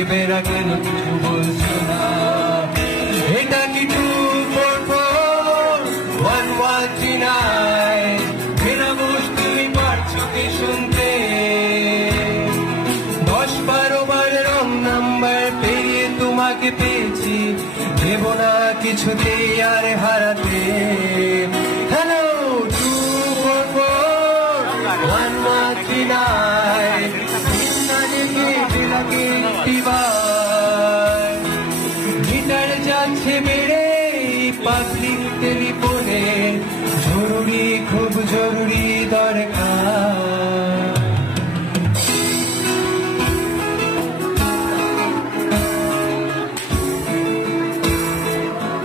দেবে না কেন কিছু বলছো না? এটা কি 244-1139? ফেরাবুস তুমি পারছো কি শুনতে? 10-12 বার রং নাম্বার পেরিয়ে তোমাকে পেয়েছি, দেব না কিছুতেই আর হারাতে। হ্যালো 244-1139, মিটার যাচ্ছে বেড়ে পাবলিক টেলিফোনে, জরুরি খুব জরুরি দরকার।